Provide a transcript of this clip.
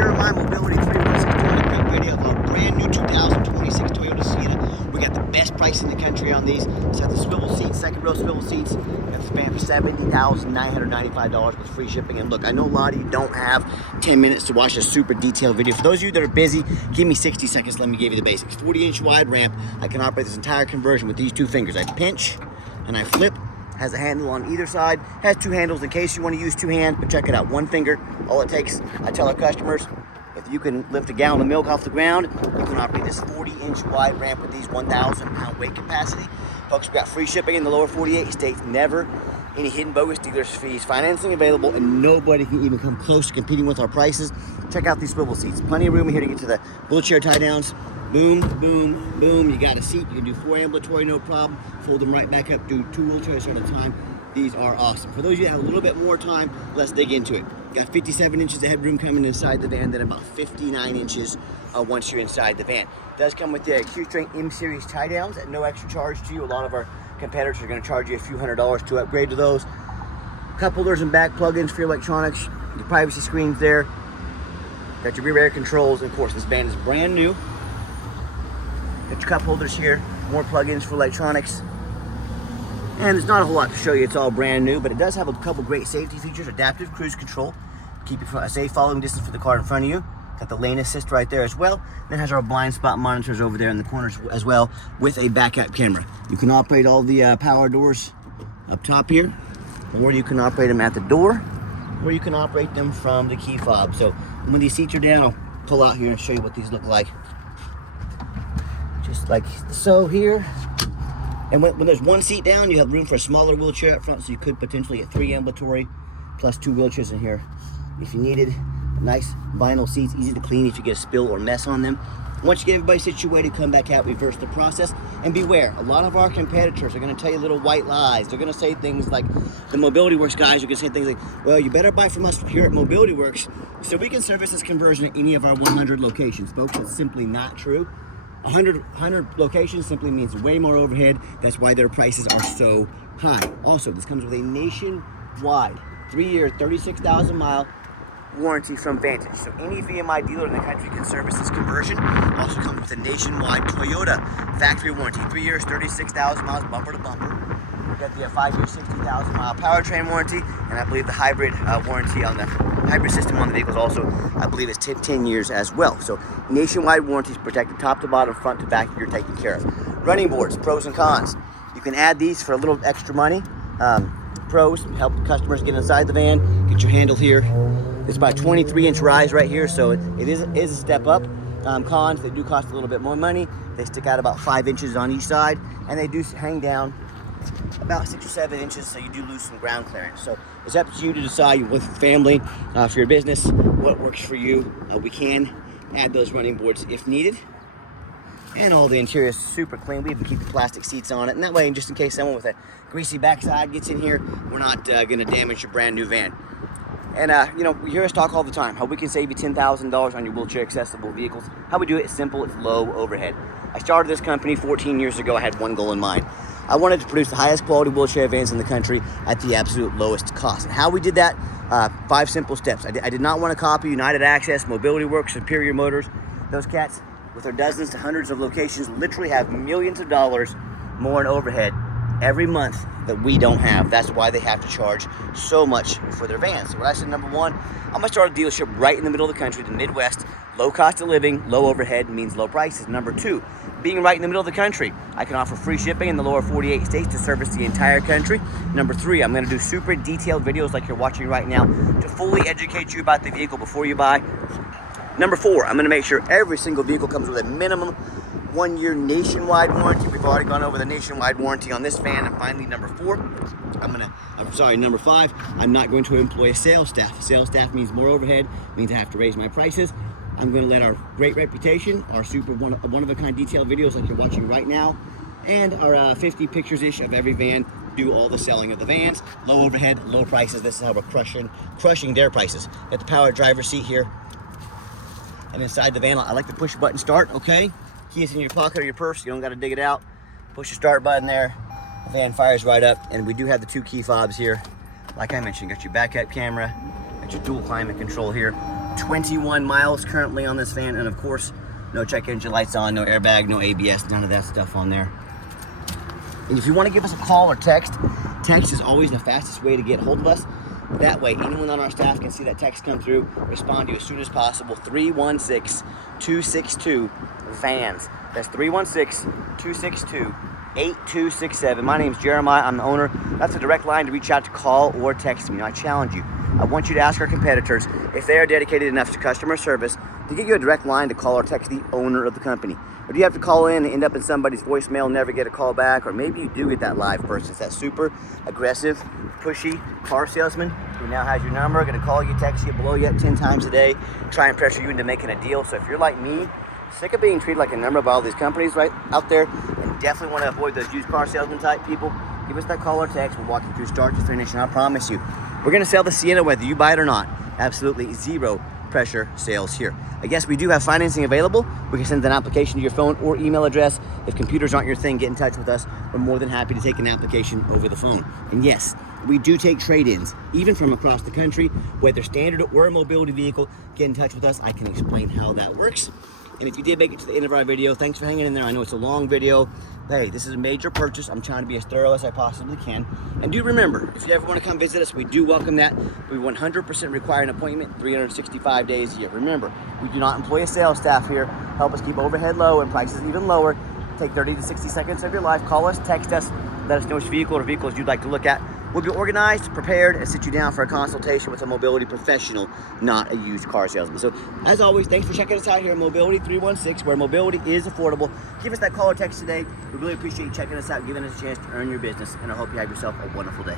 Share My Mobility 316 doing a quick video of our brand new 2026 Toyota Sienna. We got the best price in the country on these. It's got the swivel seats, second row swivel seats. Got the span for $70,995 with free shipping. And look, I know a lot of you don't have 10 minutes to watch a super detailed video. For those of you that are busy, give me 60 seconds. Let me give you the basics. 40-inch wide ramp. I can operate this entire conversion with these two fingers. I pinch and I flip. Has a handle on either side. Has two handles in case you want to use two hands, but check it out, one finger, all it takes. I tell our customers, if you can lift a gallon of milk off the ground, you can operate this 40-inch wide ramp with these 1,000-pound weight capacity. Folks, we got free shipping in the lower 48 states, never any hidden bogus dealers fees, financing available, and nobody can even come close to competing with our prices. Check out these swivel seats. Plenty of room here to get to the wheelchair tie downs. Boom, boom, boom. You got a seat. You can do 4 ambulatory, no problem. Fold them right back up, do 2 wheelchairs at a time. These are awesome. For those of you that have a little bit more time, let's dig into it. Got 57 inches of headroom coming inside the van, then about 59 inches once you're inside the van. It does come with the Q-Strength M-Series tie downs at no extra charge to you. A lot of our competitors are going to charge you a few $100s to upgrade to those. Cup holders and back plug-ins for your electronics. Your privacy screens there. Got your rear air controls. And of course, this van is brand new. Got your cup holders here, more plug-ins for electronics. And there's not a whole lot to show you, it's all brand new, but it does have a couple great safety features. Adaptive cruise control, keep you a safe following distance for the car in front of you. Got the lane assist right there as well. Then has our blind spot monitors over there in the corners as well with a backup camera. You can operate all the power doors up top here, or you can operate them at the door, or you can operate them from the key fob. So when these seats are down, I'll pull out here and show you what these look like. Just like so here. And when there's one seat down, you have room for a smaller wheelchair up front, so you could potentially get 3 ambulatory plus 2 wheelchairs in here if you needed. Nice vinyl seats, easy to clean if you get a spill or mess on them. Once you get everybody situated, come back out, reverse the process. And beware, a lot of our competitors are going to tell you little white lies. They're going to say things like, the Mobility Works guys are going to say things like, well, you better buy from us here at Mobility Works so we can service this conversion at any of our 100 locations. Folks, it's simply not true. 100 locations simply means way more overhead. That's why their prices are so high. Also, this comes with a nationwide 3-year, 36,000 mile warranty from Vantage. So any VMI dealer in the country can service this conversion. Also comes with a nationwide Toyota factory warranty. 3 years, 36,000 miles, bumper to bumper. We've got the 5-year, 60,000 mile powertrain warranty, and I believe the hybrid warranty on the hybrid system on the vehicle is also, I believe, is 10 years as well. So nationwide warranties protected top to bottom, front to back, you're taken care of. Running boards, pros and cons. You can add these for a little extra money. Pros, help customers get inside the van, get your handle here. It's about a 23-inch rise right here, so it is a step up. Cons, they do cost a little bit more money. They stick out about 5 inches on each side, and they do hang down about 6 or 7 inches, so you do lose some ground clearance. So it's up to you to decide with family, for your business, what works for you. We can add those running boards if needed. And all the interior is super clean. We even keep the plastic seats on it, and that way, just in case someone with a greasy backside gets in here, we're not gonna damage your brand new van. And you know, you hear us talk all the time, how we can save you $10,000 on your wheelchair accessible vehicles. How we do it is simple, it's low overhead. I started this company 14 years ago. I had one goal in mind. I wanted to produce the highest quality wheelchair vans in the country at the absolute lowest cost. And how we did that, 5 simple steps. I did not want to copy United Access, Mobility Works, Superior Motors. Those cats, with their dozens to hundreds of locations, literally have millions of dollars more in overhead every month that we don't have. That's why they have to charge so much for their vans. So what I said, number one, I'm gonna start a dealership right in the middle of the country, the Midwest. Low cost of living, low overhead means low prices. Number two, being right in the middle of the country, I can offer free shipping in the lower 48 states to service the entire country. Number three, I'm gonna do super detailed videos like you're watching right now to fully educate you about the vehicle before you buy. Number four, I'm gonna make sure every single vehicle comes with a minimum 1-year nationwide warranty. We've already gone over the nationwide warranty on this van. And finally, number five, I'm not going to employ a sales staff. Sales staff means more overhead, means I have to raise my prices. I'm going to let our great reputation, our super one-of-a-kind detailed videos like you're watching right now, and our 50 pictures-ish of every van do all the selling of the vans. Low overhead, low prices. This is how we're crushing their prices. Got the power driver's seat here. And inside the van, I like the push button start, okay? Key is in your pocket or your purse, you don't gotta dig it out. Push the start button there, the van fires right up, and we do have the 2 key fobs here. Like I mentioned, got your backup camera, got your dual climate control here. 21 miles currently on this van, and of course, no check engine lights on, no airbag, no ABS, none of that stuff on there. And if you want to give us a call or text is always the fastest way to get hold of us. That way, anyone on our staff can see that text come through, respond to you as soon as possible. 316-262-VANS. That's 316-262-8267. My name's Jeremiah. I'm the owner. That's a direct line to reach out to call or text me. Now, I challenge you. I want you to ask our competitors if they are dedicated enough to customer service to give you a direct line to call or text the owner of the company. Or do you have to call in and end up in somebody's voicemail, never get a call back? Or maybe you do get that live person. It's that super aggressive, pushy car salesman who now has your number, going to call you, text you, blow you up 10 times a day, try and pressure you into making a deal. So if you're like me, sick of being treated like a number by all these companies right out there, and definitely want to avoid those used car salesman type people, give us that call or text. We'll walk you through start to finish, and I promise you, we're going to sell the Sienna whether you buy it or not. Absolutely zero pressure sales here. I guess we do have financing available. We can send an application to your phone or email address. If computers aren't your thing, get in touch with us. We're more than happy to take an application over the phone. And yes, we do take trade-ins, even from across the country, whether standard or a mobility vehicle. Get in touch with us. I can explain how that works. And if you did make it to the end of our video, thanks for hanging in there. I know it's a long video. Hey, this is a major purchase. I'm trying to be as thorough as I possibly can. And do remember, if you ever want to come visit us, we do welcome that. We 100% require an appointment 365 days a year. Remember, we do not employ a sales staff here. Help us keep overhead low and prices even lower. Take 30 to 60 seconds of your life. Call us, text us, let us know which vehicle or vehicles you'd like to look at. We'll be organized, prepared, and sit you down for a consultation with a mobility professional, not a used car salesman. So, as always, thanks for checking us out here at Mobility 316, where mobility is affordable. Give us that call or text today. We really appreciate you checking us out, giving us a chance to earn your business, and I hope you have yourself a wonderful day.